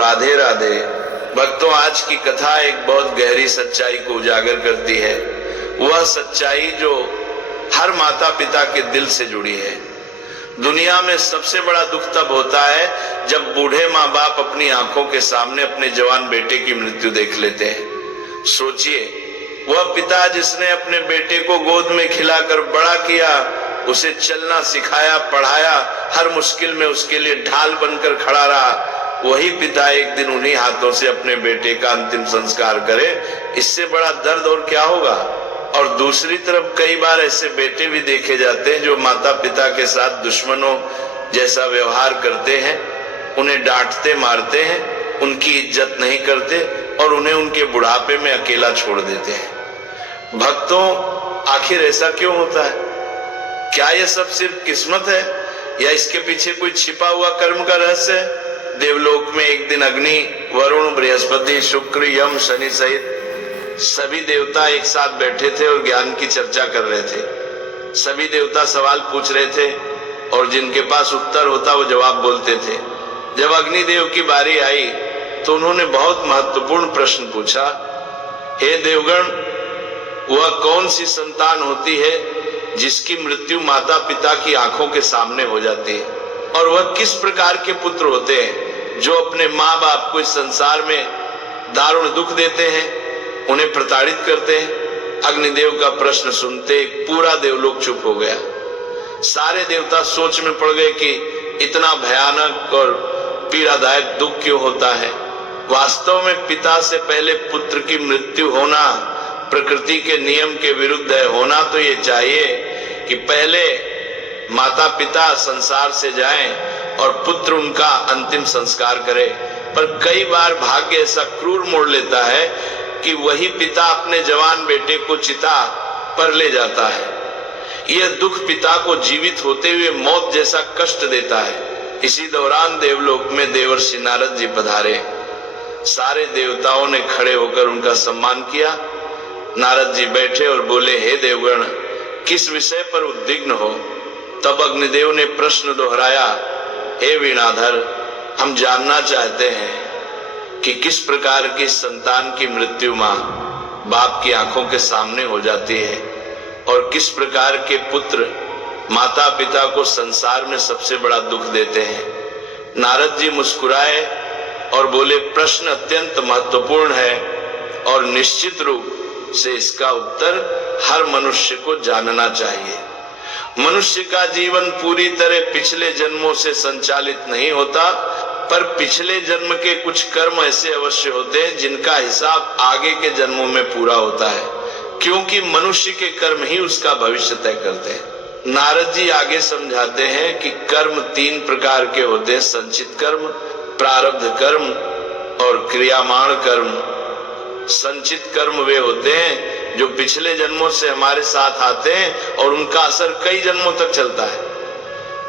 राधे राधे। भक्तों, आज की कथा एक बहुत गहरी सच्चाई को उजागर करती है। वह सच्चाई जो हर माता पिता के दिल से जुड़ी है। दुनिया में सबसे बड़ा दुख तब होता है जब बूढ़े माँ बाप अपनी आंखों के सामने अपने जवान बेटे की मृत्यु देख लेते हैं। सोचिए, वह पिता जिसने अपने बेटे को गोद में खिलाकर बड़ा किया, उसे चलना सिखाया, पढ़ाया, हर मुश्किल में उसके लिए ढाल बनकर खड़ा रहा, वही पिता एक दिन उन्हीं हाथों से अपने बेटे का अंतिम संस्कार करे, इससे बड़ा दर्द और क्या होगा। और दूसरी तरफ कई बार ऐसे बेटे भी देखे जाते हैं जो माता पिता के साथ दुश्मनों जैसा व्यवहार करते हैं, उन्हें डांटते मारते हैं, उनकी इज्जत नहीं करते और उन्हें उनके बुढ़ापे में अकेला छोड़ देते हैं। भक्तों, आखिर ऐसा क्यों होता है? क्या यह सब सिर्फ किस्मत है या इसके पीछे कोई छिपा हुआ कर्म का रहस्य है? देवलोक में एक दिन अग्नि, वरुण, बृहस्पति, शुक्र, यम, शनि सहित सभी देवता एक साथ बैठे थे और ज्ञान की चर्चा कर रहे थे। सभी देवता सवाल पूछ रहे थे और जिनके पास उत्तर होता वो जवाब बोलते थे। जब अग्निदेव की बारी आई तो उन्होंने बहुत महत्वपूर्ण प्रश्न पूछा। हे देवगण, वह कौन सी संतान होती है जिसकी मृत्यु माता पिता की आंखों के सामने हो जाती है? और वह किस प्रकार के पुत्र होते हैं जो अपने माँ बाप को इस संसार में दारुण दुख देते हैं, उन्हें प्रताड़ित करते हैं? अग्निदेव का प्रश्न सुनते पूरा देवलोक चुप हो गया। सारे देवता सोच में पड़ गए कि इतना भयानक और पीड़ादायक दुख क्यों होता है। वास्तव में पिता से पहले पुत्र की मृत्यु होना प्रकृति के नियम के विरुद्ध है। होना तो ये चाहिए कि पहले माता पिता संसार से जाएं और पुत्र उनका अंतिम संस्कार करे, पर कई बार भाग्य ऐसा क्रूर मोड़ लेता है कि वही पिता अपने जवान बेटे को चिता पर ले जाता है। यह दुख पिता को जीवित होते हुए मौत जैसा कष्ट देता है। इसी दौरान देवलोक में देवर्षि नारद जी पधारे। सारे देवताओं ने खड़े होकर उनका सम्मान किया। नारद जी बैठे और बोले, हे देवगण, किस विषय पर उद्विग्न हो? तब अग्निदेव ने प्रश्न दोहराया, हे वीणाधर, हम जानना चाहते हैं कि किस प्रकार की संतान की मृत्यु माँ बाप की आंखों के सामने हो जाती है और किस प्रकार के पुत्र माता पिता को संसार में सबसे बड़ा दुख देते हैं। नारद जी मुस्कुराए और बोले, प्रश्न अत्यंत महत्वपूर्ण है और निश्चित रूप से इसका उत्तर हर मनुष्य को जानना चाहिए। मनुष्य का जीवन पूरी तरह पिछले जन्मों से संचालित नहीं होता, पर पिछले जन्म के कुछ कर्म ऐसे अवश्य होते हैं जिनका हिसाब आगे के जन्मों में पूरा होता है, क्योंकि मनुष्य के कर्म ही उसका भविष्य तय करते हैं। नारद जी आगे समझाते हैं कि कर्म 3 प्रकार के होते हैं, संचित कर्म, प्रारब्ध कर्म और क्रियामाण कर्म। संचित कर्म वे होते हैं जो पिछले जन्मों से हमारे साथ आते हैं और उनका असर कई जन्मों तक चलता है।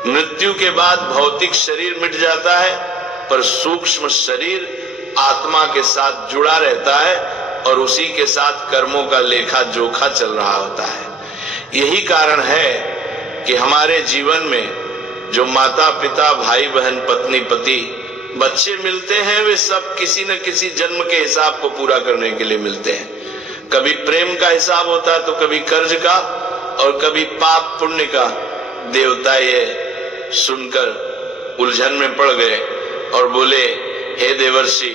मृत्यु के बाद भौतिक शरीर मिट जाता है, पर सूक्ष्म शरीर आत्मा के साथ जुड़ा रहता है और उसी के साथ कर्मों का लेखा जोखा चल रहा होता है। यही कारण है कि हमारे जीवन में जो माता पिता, भाई बहन, पत्नी पति, बच्चे मिलते हैं, वे सब किसी न किसी जन्म के हिसाब को पूरा करने के लिए मिलते हैं। कभी प्रेम का हिसाब होता है तो कभी कर्ज का और कभी पाप पुण्य का। देवता ये सुनकर उलझन में पड़ गए और बोले, हे देवर्षि,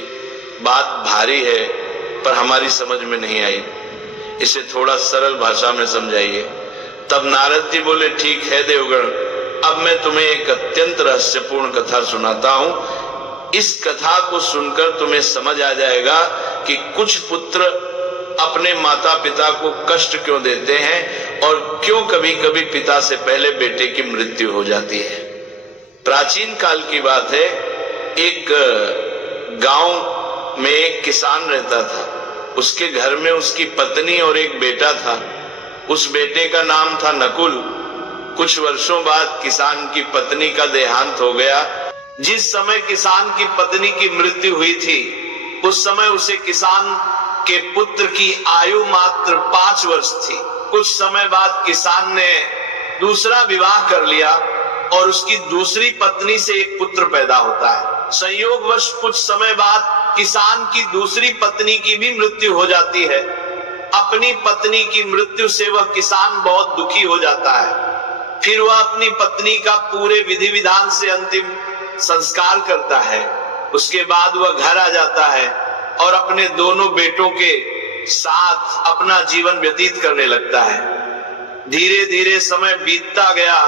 बात भारी है पर हमारी समझ में नहीं आई, इसे थोड़ा सरल भाषा में समझाइए। तब नारद जी बोले, ठीक है देवगण, अब मैं तुम्हें एक अत्यंत रहस्यपूर्ण कथा सुनाता हूं। इस कथा को सुनकर तुम्हें समझ आ जाएगा कि कुछ पुत्र अपने माता पिता को कष्ट क्यों देते हैं और क्यों कभी कभी पिता से पहले बेटे की मृत्यु हो जाती है। प्राचीन काल की बात है, एक गांव में एक किसान रहता था। उसके घर में उसकी पत्नी और एक बेटा था। उस बेटे का नाम था नकुल। कुछ वर्षों बाद किसान की पत्नी का देहांत हो गया। जिस समय किसान की पत्नी की मृत्यु हुई थी, उस समय उसे किसान के पुत्र की आयु मात्र 5 वर्ष थी। कुछ समय बाद किसान ने दूसरा विवाह कर लिया और उसकी दूसरी पत्नी से एक पुत्र पैदा होता है। संयोगवश कुछ समय बाद किसान की दूसरी पत्नी की भी मृत्यु हो जाती है। अपनी पत्नी की मृत्यु से वह किसान बहुत दुखी हो जाता है। फिर वह अपनी पत्नी का पूरे विधि विधान से अंतिम संस्कार करता है। उसके बाद वह घर आ जाता है और अपने दोनों बेटों के साथ अपना जीवन व्यतीत करने लगता है। धीरे धीरे समय बीतता गया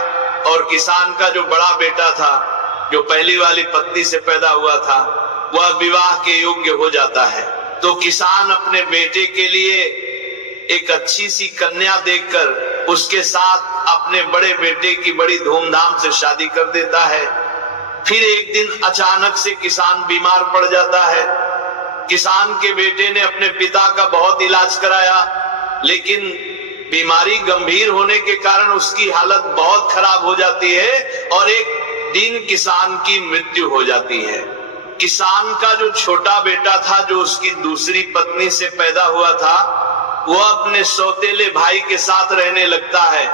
और किसान का जो बड़ा बेटा था, जो पहली वाली पत्नी से पैदा हुआ था, वह विवाह के योग्य हो जाता है। तो किसान अपने बेटे के लिए एक अच्छी सी कन्या देखकर उसके साथ अपने बड़े बेटे की बड़ी धूमधाम से शादी कर देता है। फिर एक दिन अचानक से किसान बीमार पड़ जाता है। किसान के बेटे ने अपने पिता का बहुत इलाज कराया, लेकिन बीमारी गंभीर होने के कारण उसकी हालत बहुत खराब हो जाती है और एक दिन किसान की मृत्यु हो जाती है। किसान का जो छोटा बेटा था, जो उसकी दूसरी पत्नी से पैदा हुआ था, वह अपने सौतेले भाई के साथ रहने लगता है।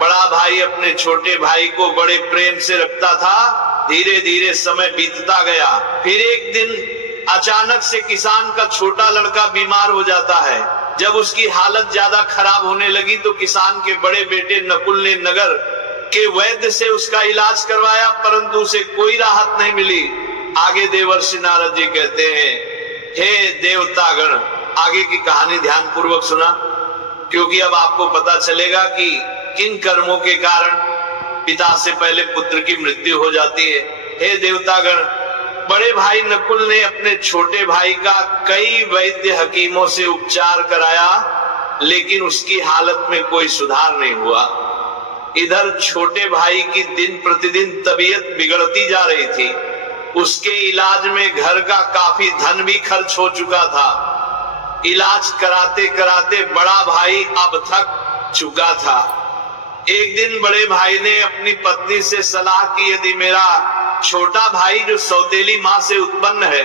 बड़ा भाई अपने छोटे भाई को बड़े प्रेम से रखता था। धीरे धीरे समय बीतता गया। फिर एक दिन अचानक से किसान का छोटा लड़का बीमार हो जाता है। जब उसकी हालत ज्यादा खराब होने लगी तो किसान के बड़े बेटे नकुल ने नगर के वैद्य से उसका इलाज करवाया, परंतु उसे कोई राहत नहीं मिली। आगे देवर्षि नारद जी कहते हैं, हे देवतागण, आगे की कहानी ध्यान पूर्वक सुना, क्योंकि अब आपको पता चलेगा कि किन कर्मों के कारण पिता से पहले पुत्र की मृत्यु हो जाती है। हे देवतागण, बड़े भाई नकुल ने अपने छोटे भाई का कई वैद्य हकीमों से उपचार कराया, लेकिन उसकी हालत में कोई सुधार नहीं हुआ। इधर छोटे भाई की दिन प्रतिदिन तबीयत बिगड़ती जा रही थी। उसके इलाज में घर का काफी धन भी खर्च हो चुका था। इलाज कराते कराते बड़ा भाई अब थक चुका था। एक दिन बड़े भाई ने अपनी पत्नी से सलाह की, यदि मेरा छोटा भाई जो सौतेली माँ से उत्पन्न है,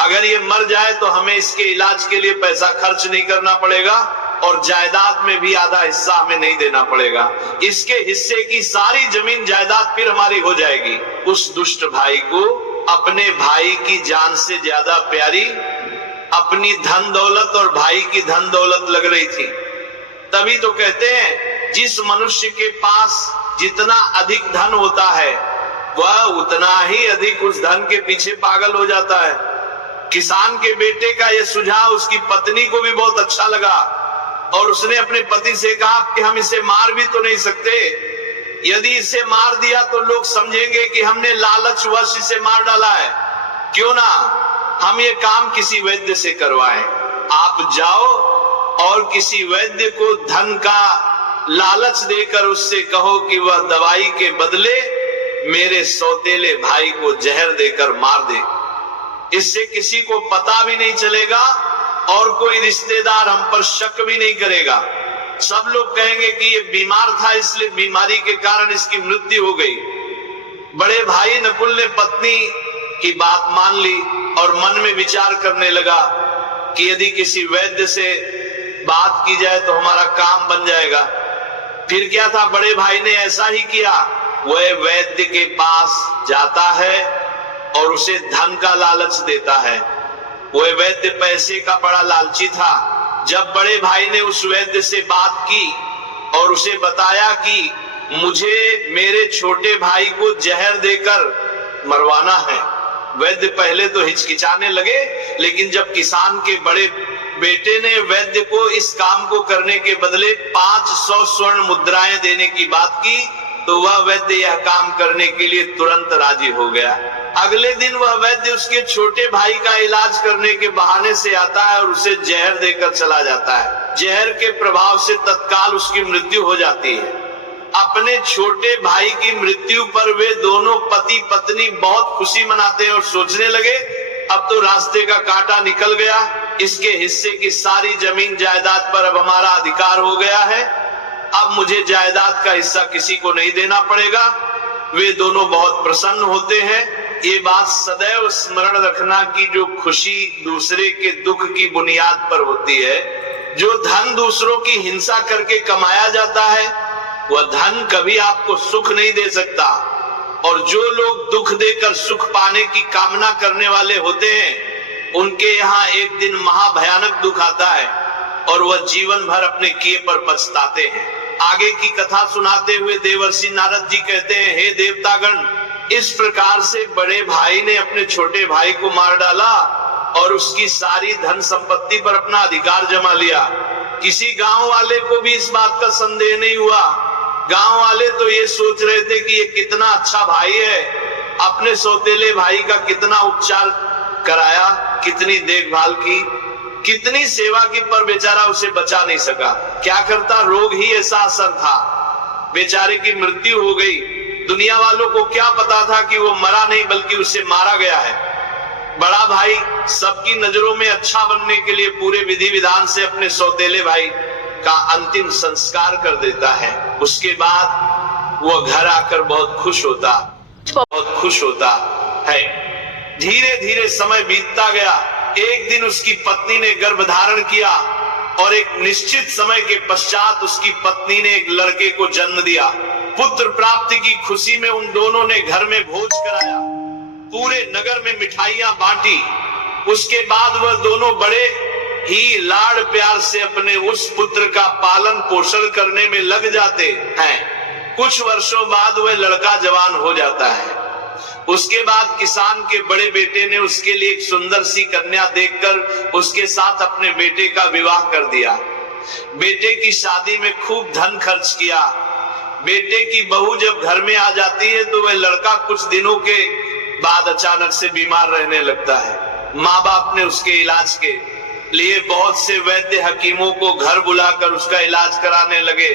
अगर ये मर जाए तो हमें इसके इलाज के लिए पैसा खर्च नहीं करना पड़ेगा और जायदाद में भी आधा हिस्सा हमें नहीं देना पड़ेगा। इसके हिस्से की सारी जमीन जायदाद फिर हमारी हो जाएगी। उस दुष्ट भाई को अपने भाई की जान से ज्यादा प्यारी अपनी धन दौलत और भाई की धन दौलत लग रही थी। तभी तो कहते हैं, जिस मनुष्य के पास जितना अधिक धन होता है, वह उतना ही अधिक उस धन के पीछे पागल हो जाता है। किसान के बेटे का यह सुझाव उसकी पत्नी को भी बहुत अच्छा लगा और उसने अपने पति से कहा कि हम इसे मार भी तो नहीं सकते। यदि इसे मार दिया तो लोग समझेंगे कि हमने लालचवश इसे मार डाला है। क्यों ना हम ये काम किसी वैद्य से करवाएं। आप जाओ और किसी वैद्य को धन का लालच देकर उससे कहो कि वह दवाई के बदले मेरे सौतेले भाई को जहर देकर मार दे। इससे किसी को पता भी नहीं चलेगा और कोई रिश्तेदार हम पर शक भी नहीं करेगा। सब लोग कहेंगे कि ये बीमार था, इसलिए बीमारी के कारण इसकी मृत्यु हो गई। बड़े भाई नकुल ने पत्नी की बात मान ली और मन में विचार करने लगा कि यदि किसी वैद्य से बात की जाए तो हमारा काम बन जाएगा। फिर क्या था, बड़े भाई ने ऐसा ही किया। वह वैद्य के पास जाता है और उसे धन का लालच देता है। वह वैद्य पैसे का बड़ा लालची था। जब बड़े भाई ने उस वैद्य से बात की और उसे बताया कि मुझे मेरे छोटे भाई को जहर देकर मरवाना है, वैद्य पहले तो हिचकिचाने लगे, लेकिन जब किसान के बड़े बेटे ने वैद्य को इस काम को करने के बदले 500 स्वर्ण मुद्राएं देने की बात की, तो वह वैद्य यह काम करने के लिए तुरंत राजी हो गया। अगले दिन वह वैद्य उसके छोटे भाई का इलाज करने के बहाने से आता है और उसे जहर देकर चला जाता है। जहर के प्रभाव से तत्काल उसकी मृत्यु हो जाती है। अपने छोटे भाई की मृत्यु पर वे दोनों पति पत्नी बहुत खुशी मनाते हैं और सोचने लगे, अब तो रास्ते का कांटा निकल गया, इसके हिस्से की सारी जमीन जायदाद पर अब हमारा अधिकार हो गया है, अब मुझे जायदाद का हिस्सा किसी को नहीं देना पड़ेगा। वे दोनों बहुत प्रसन्न होते हैं। ये बात सदैव स्मरण रखना कि जो खुशी दूसरे के दुख की बुनियाद पर होती है, जो धन दूसरों की हिंसा करके कमाया जाता है, वह धन कभी आपको सुख नहीं दे सकता। और जो लोग दुख देकर सुख पाने की कामना करने वाले होते हैं, उनके यहाँ एक दिन महाभयानक दुख आता है और वह जीवन भर अपने किए पर पछताते हैं। आगे की कथा सुनाते हुए देवर्षि नारद जी कहते हैं, हे देवतागण, इस प्रकार से बड़े भाई ने अपने छोटे भाई को मार डाला और उसकी सारी धन संपत्ति पर अपना अधिकार जमा लिया। किसी गांव वाले को भी इस बात का संदेह नहीं हुआ। गांव वाले तो ये सोच रहे थे कि ये कितना अच्छा भाई है, अपने सौतेले भाई का कितना उपचार कराया, कितनी देखभाल की, कितनी सेवा की, पर बेचारा उसे बचा नहीं सका। क्या करता, रोग ही ऐसा असर था, बेचारे की मृत्यु हो गई। दुनिया वालों को क्या पता था कि वो मरा नहीं बल्कि उसे मारा गया है। बड़ा भाई सबकी नजरों में अच्छा बनने के लिए पूरे विधि विधान से अपने सौतेले भाई का अंतिम संस्कार कर देता है। उसके बाद वो घर आकर बहुत खुश होता है। धीरे धीरे समय बीतता गया। एक दिन उसकी पत्नी ने गर्भ धारण किया और एक निश्चित समय के पश्चात उसकी पत्नी ने एक लड़के को जन्म दिया। पुत्र प्राप्ति की खुशी में उन दोनों ने घर में भोज कराया, पूरे नगर में मिठाइयां बांटी। उसके बाद वह दोनों बड़े ही लाड़ प्यार से अपने उस पुत्र का पालन पोषण करने में लग जाते हैं। कुछ वर्षों बाद वह लड़का जवान हो जाता है। उसके बाद किसान के बड़े बेटे ने उसके लिए एक सुंदर सी कन्या देखकर उसके साथ अपने बेटे का विवाह कर दिया। बेटे की शादी में खूब धन खर्च किया। बेटे की बहू जब घर में आ जाती है तो वह लड़का कुछ दिनों के बाद अचानक से बीमार रहने लगता है। माँ बाप ने उसके इलाज के लिए बहुत से वैद्य हकीमों को घर बुलाकर उसका इलाज कराने लगे।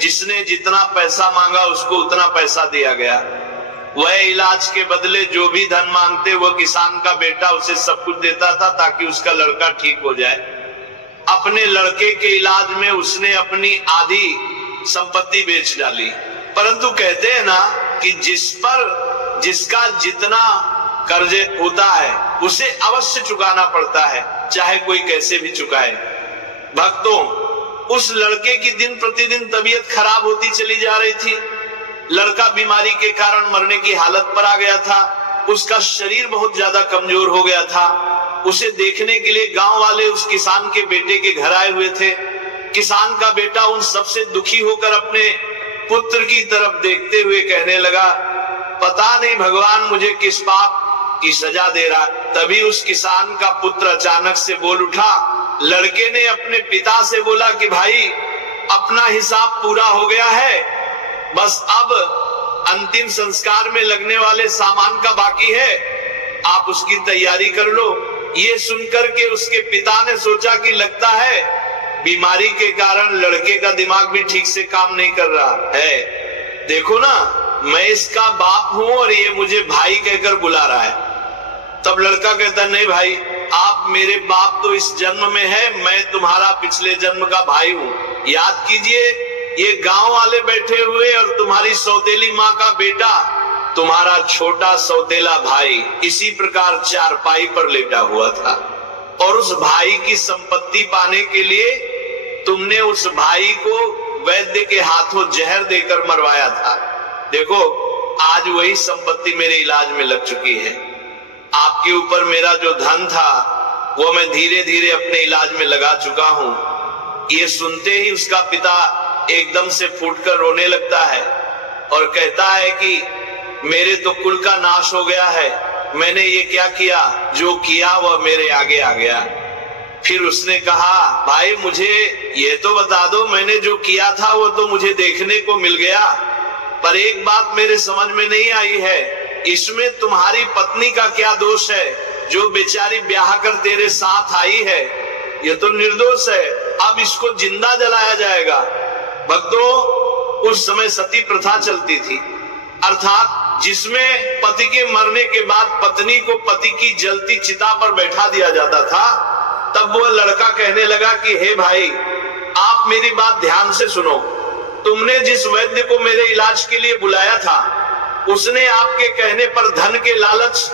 जिसने जितना पैसा मांगा उसको उतना पैसा दिया गया। वह इलाज के बदले जो भी धन मांगते वह किसान का बेटा उसे सब कुछ देता था ताकि उसका लड़का ठीक हो जाए। अपने लड़के के इलाज में उसने अपनी आधी संपत्ति बेच डाली। परंतु कहते हैं ना कि जिसका जितना कर्ज होता है उसे अवश्य चुकाना पड़ता है, चाहे कोई कैसे भी चुकाए। भक्तों, उस लड़के की दिन प्रतिदिन तबीयत खराब होती चली जा रही थी। लड़का बीमारी के कारण मरने की हालत पर आ गया था। उसका शरीर बहुत ज्यादा कमजोर हो गया था। उसे देखने के लिए गांव वाले उस किसान के बेटे के घर आए हुए थे। किसान का बेटा उन सबसे दुखी होकर अपने पुत्र की तरफ देखते हुए कहने लगा, पता नहीं भगवान मुझे किस पाप की सजा दे रहा। तभी उस किसान का पुत्र अचानक से बोल उठा। लड़के ने अपने पिता से बोला कि भाई, अपना हिसाब पूरा हो गया है, बस अब अंतिम संस्कार में लगने वाले सामान का बाकी है, आप उसकी तैयारी कर लो। ये सुनकर के उसके पिता ने सोचा कि लगता है बीमारी के कारण लड़के का दिमाग भी ठीक से काम नहीं कर रहा है। देखो ना, मैं इसका बाप हूं और ये मुझे भाई कहकर बुला रहा है। तब लड़का कहता, नहीं भाई, आप मेरे बाप तो इस जन्म में है, मैं तुम्हारा पिछले जन्म का भाई हूँ। याद कीजिए, ये गांव वाले बैठे हुए और तुम्हारी सौतेली माँ का बेटा तुम्हारा छोटा सौतेला भाई इसी प्रकार चारपाई पर लेटा हुआ था। और उस भाई की संपत्ति पाने के लिए तुमने उस भाई को वैद्य के हाथों जहर देकर मरवाया था। देखो, आज वही संपत्ति मेरे इलाज में लग चुकी है। आपके ऊपर मेरा जो धन था वो मैं धीरे धीरे अपने इलाज में लगा चुका हूँ। ये सुनते ही उसका पिता एकदम से फूटकर रोने लगता है और कहता है कि मेरे तो कुल का नाश हो गया है, मैंने ये क्या किया, जो किया वह मेरे आगे आ गया। फिर उसने कहा, भाई मुझे ये तो बता दो, मैंने जो किया था वो तो मुझे देखने को मिल गया, पर एक बात मेरे समझ में नहीं आई है, इसमें तुम्हारी पत्नी का क्या दोष है जो बेचारी ब्याह कर तेरे साथ आई है? ये तो निर्दोष है, अब इसको जिंदा जलाया जाएगा। भक्तों, उस समय सती प्रथा चलती थी, अर्थात जिसमें पति के मरने के बाद पत्नी को पति की जलती चिता पर बैठा दिया जाता था। तब वो लड़का कहने लगा कि हे भाई, आप मेरी बात ध्यान से सुनो। तुमने जिस वैद्य को मेरे इलाज के लिए बुलाया था, उसने आपके कहने पर धन के लालच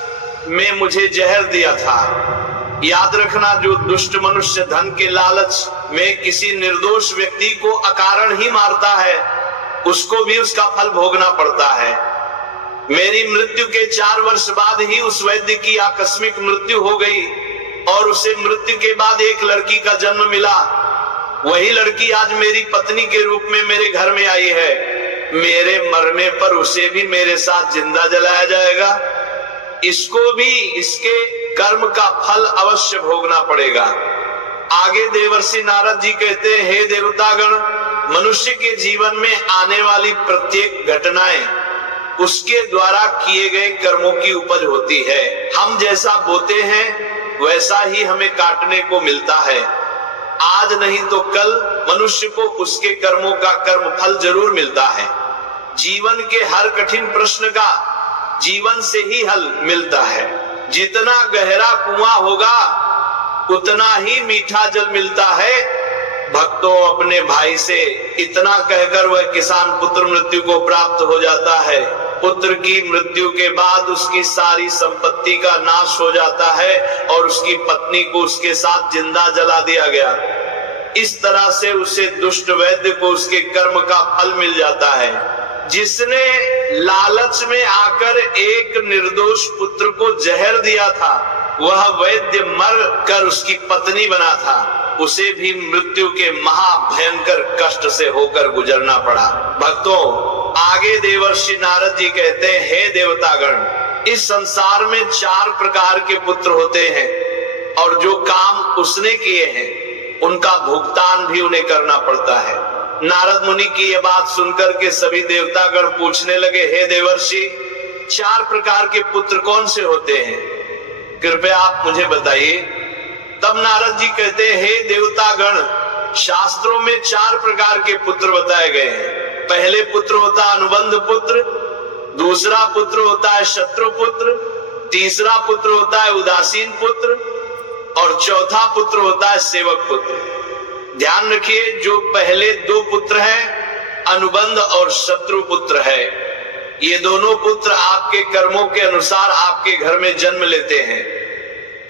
में मुझे जहर दिया था। याद रखना, जो दुष्ट मनुष्य धन के लालच में किसी निर्दोष व्यक्ति को अकारण ही मारता है, उसको भी उसका फल भोगना पड़ता है। मेरी मृत्यु के 4 वर्ष बाद ही उस वैद्य की आकस्मिक मृत्यु हो गई और उसे मृत्यु के बाद एक लड़की का जन्म मिला। वही लड़की आज मेरी पत्नी के रूप में मेरे घर में आई है। मेरे मरने पर उसे भी मेरे साथ जिंदा जलाया जाएगा। इसको भी इसके कर्म का फल अवश्य भोगना पड़ेगा। आगे देवर्षि नारद जी कहते हैं, हे देवतागण, मनुष्य के जीवन में आने वाली प्रत्येक घटनाएं उसके द्वारा किए गए कर्मों की उपज होती है। हम जैसा बोते हैं वैसा ही हमें काटने को मिलता है। आज नहीं तो कल मनुष्य को उसके कर्मों का कर्म फल जरूर मिलता है। जीवन के हर कठिन प्रश्न का जीवन से ही हल मिलता है। जितना गहरा कुआं होगा उतना ही मीठा जल मिलता है। भक्तों, अपने भाई से इतना कहकर वह किसान पुत्र मृत्यु को प्राप्त हो जाता है। पुत्र की मृत्यु के बाद उसकी सारी संपत्ति का नाश हो जाता है और उसकी पत्नी को उसके साथ जिंदा जला दिया गया। इस तरह से उसे दुष्ट वैद्य को उसके कर्म का फल मिल जाता है। जिसने लालच में आकर एक निर्दोष पुत्र को जहर दिया था, वह वैद्य मर कर उसकी पत्नी बना था। उसे भी मृत्यु के महाभयंकर कष्ट से होकर गुजरना पड़ा। भक्तों, आगे देवर्षि नारद जी कहते हैं, हे देवतागण, इस संसार में 4 प्रकार के पुत्र होते हैं और जो काम उसने किए हैं उनका भुगतान भी उन्हें करना पड़ता है। नारद मुनि की यह बात सुनकर के सभी देवतागण पूछने लगे, हे देवर्षि, 4 प्रकार के पुत्र कौन से होते हैं? कृपया आप मुझे बताइए। तब नारद जी कहते हैं, हे देवतागण, शास्त्रों में 4 प्रकार के पुत्र बताए गए हैं। पहले पुत्र होता है अनुबंध पुत्र, दूसरा पुत्र होता है शत्रु पुत्र, तीसरा पुत्र होता है उदासीन पुत्र और चौथा पुत्र होता है सेवक पुत्र। ध्यान रखिए, जो पहले 2 पुत्र हैं, अनुबंध और शत्रु पुत्र है, ये दोनों पुत्र आपके कर्मों के अनुसार आपके घर में जन्म लेते हैं।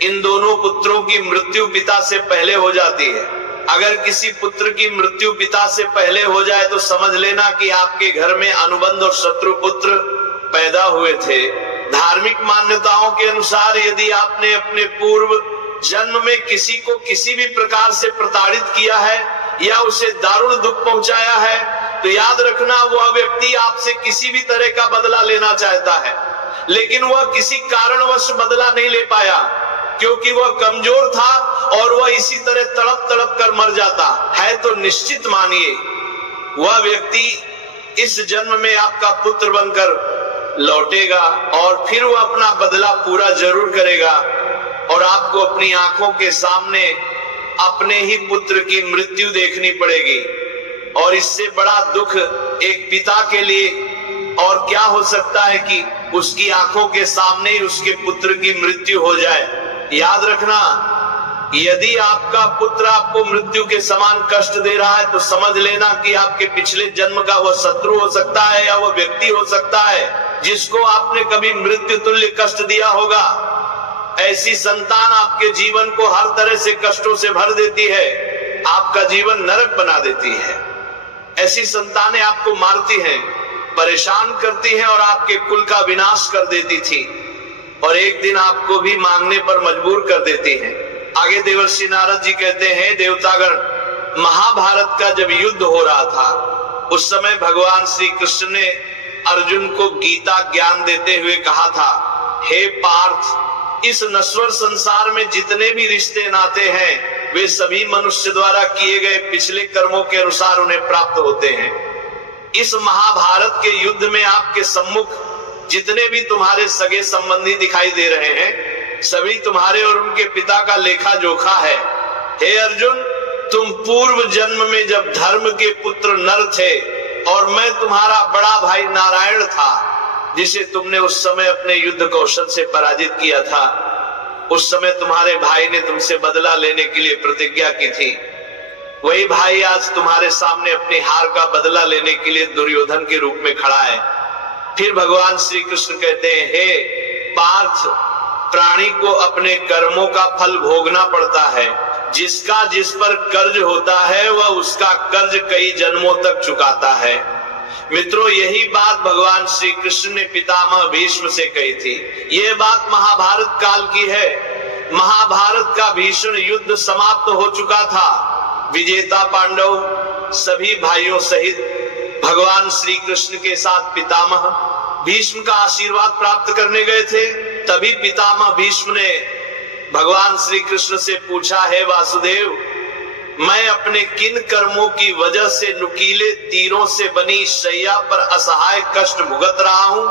इन दोनों पुत्रों की मृत्यु पिता से पहले हो जाती है। अगर किसी पुत्र की मृत्यु पिता से पहले हो जाए तो समझ लेना कि आपके घर में अनुबंध और शत्रु पुत्र पैदा हुए थे। धार्मिक मान्यताओं के अनुसार यदि आपने अपने पूर्व जन्म में किसी को किसी भी प्रकार से प्रताड़ित किया है या उसे दारुण दुख पहुंचाया है, तो याद रखना वह व्यक्ति आपसे किसी भी तरह का बदला लेना चाहता है, लेकिन वह किसी कारणवश बदला नहीं ले पाया क्योंकि वह कमजोर था और वह इसी तरह तड़प तड़प कर मर जाता है। तो निश्चित मानिए वह व्यक्ति इस जन्म में आपका पुत्र बनकर लौटेगा और फिर वह अपना बदला पूरा जरूर करेगा और आपको अपनी आंखों के सामने अपने ही पुत्र की मृत्यु देखनी पड़ेगी। और इससे बड़ा दुख एक पिता के लिए और क्या हो सकता है कि उसकी आंखों के सामने ही उसके पुत्र की मृत्यु हो जाए। याद रखना, यदि आपका पुत्र आपको मृत्यु के समान कष्ट दे रहा है तो समझ लेना कि आपके पिछले जन्म का वह शत्रु हो सकता है या वह व्यक्ति हो सकता है जिसको आपने कभी मृत्यु तुल्य कष्ट दिया होगा। ऐसी संतान आपके जीवन को हर तरह से कष्टों से भर देती है, आपका जीवन नरक बना देती है। ऐसी संतानें आपको मारती हैं, परेशान करती हैं और आपके कुल का विनाश कर देती थी और एक दिन आपको भी मांगने पर मजबूर कर देती हैं। आगे देवर्षि नारद जी कहते हैं, देवतागण, महाभारत का जब युद्ध हो रहा था उस समय भगवान श्री कृष्ण ने अर्जुन को गीता ज्ञान देते हुए कहा था, हे पार्थ, इस नश्वर संसार में जितने भी रिश्ते नाते हैं वे सभी मनुष्य द्वारा किए गए पिछले कर्मों के अनुसार उन्हें प्राप्त होते हैं। इस महाभारत के युद्ध में आपके सम्मुख जितने भी तुम्हारे सगे संबंधी दिखाई दे रहे हैं सभी तुम्हारे और उनके पिता का लेखा जोखा है। हे अर्जुन, तुम पूर्व जन्म में जब धर्म के पुत्र नर थे और मैं तुम्हारा बड़ा भाई नारायण था जिसे तुमने उस समय अपने युद्ध कौशल से पराजित किया था, उस समय तुम्हारे भाई ने तुमसे बदला लेने के लिए प्रतिज्ञा की थी। वही भाई आज तुम्हारे सामने अपनी हार का बदला लेने के लिए दुर्योधन के रूप में खड़ा है। फिर भगवान श्री कृष्ण कहते हैं, हे पार्थ, प्राणी को अपने कर्मों का फल भोगना पड़ता है। जिसका जिस पर कर्ज होता है वह उसका कर्ज कई जन्मों तक चुकाता है। मित्रों, यही बात भगवान श्री कृष्ण ने पितामह भीष्म से कही थी। यह बात महाभारत काल की है। महाभारत का भीषण युद्ध समाप्त हो चुका था। विजेता पांडव सभी भाइयों सहित भगवान श्री कृष्ण के साथ पितामह भीष्म का आशीर्वाद प्राप्त करने गए थे। तभी पितामह भीष्म ने भगवान श्री कृष्ण से पूछा, हे वासुदेव, मैं अपने किन कर्मों की वजह से नुकीले तीरों से बनी शैया पर असहाय कष्ट भुगत रहा हूं?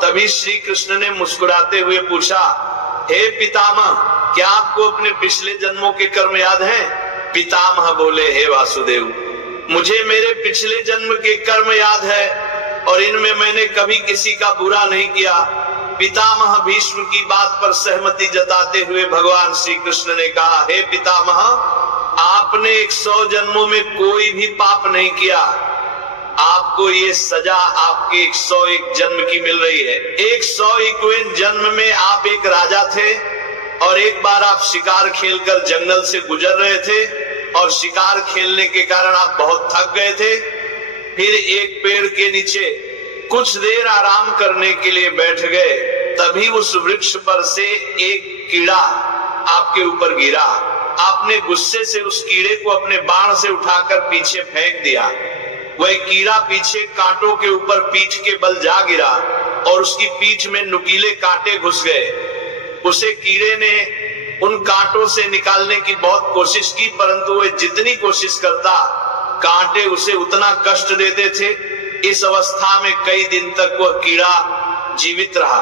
तभी श्री कृष्ण ने मुस्कुराते हुए पूछा, हे पितामह, क्या आपको अपने पिछले जन्मों के कर्म याद हैं? पितामह बोले, हे वासुदेव, मुझे मेरे पिछले जन्म के कर्म याद है और इनमें मैंने कभी किसी का बुरा नहीं किया। पितामह भीष्म की बात पर सहमति जताते हुए भगवान श्री कृष्ण ने कहा, हे पितामह, आपने 100 जन्मों में कोई भी पाप नहीं किया। आपको ये सजा आपके 101 जन्म की मिल रही है। 101वें जन्म में आप एक राजा थे और एक बार आप शिकार खेलकर जंगल से गुजर रहे थे और शिकार खेलने के कारण आप बहुत थक गए थे। फिर एक पेड़ के नीचे कुछ देर आराम करने के लिए बैठ गए। तभी उस वृक्ष पर से एक कीड़ा आपके ऊपर गिरा। आपने गुस्से से उस कीड़े को अपने बाण से उठाकर पीछे फेंक दिया। वह कीड़ा पीछे कांटों के ऊपर पीठ के बल जा गिरा और उसकी पीठ में नुकीले कांटे घुस गए। उसे कीड़े ने उन कांटों से निकालने की बहुत कोशिश की, परंतु वह जितनी कोशिश करता, कांटे उसे उतना कष्ट देते थे। इस अवस्था में कई दिन तक वह कीड़ा जीवित रहा।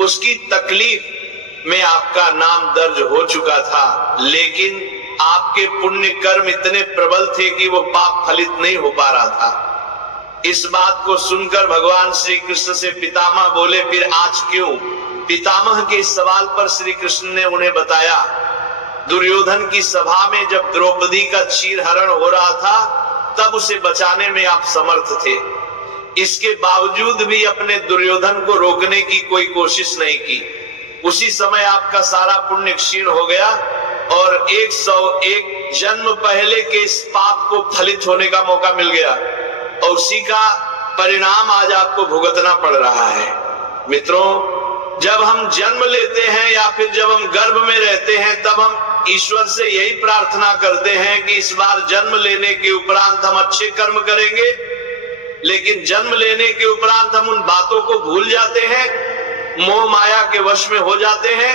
उसकी तकलीफ में आपका नाम दर्ज हो चुका था, लेकिन आपके पुण्य कर्म इतने प्रबल थे कि वो पाप फलित नहीं हो पा रहा था। इस बात को सुनकर भगवान श्री कृष्ण से पितामह बोले, फिर आज क्यों? पितामह के सवाल पर श्री कृष्ण ने उन्हें बताया, दुर्योधन की सभा में जब द्रौपदी का चीरहरण हो रहा था, तब उसे बचाने में आप समर्थ थे। इसके बावजूद भी अपने दुर्योधन को रोकने की कोई कोशिश नहीं की। उसी समय आपका सारा पुण्य क्षीण हो गया और 101 जन्म पहले के इस पाप को फलित होने का मौका मिल गया और उसी का परिणाम आज आपको भुगतना पड़ रहा है। मित्रों, जब हम जन्म लेते हैं या फिर जब हम गर्भ में रहते हैं, तब हम ईश्वर से यही प्रार्थना करते हैं कि इस बार जन्म लेने के उपरांत हम अच्छे कर्म करेंगे। लेकिन जन्म लेने के उपरांत हम उन बातों को भूल जाते हैं, मोह माया के वश में हो जाते हैं।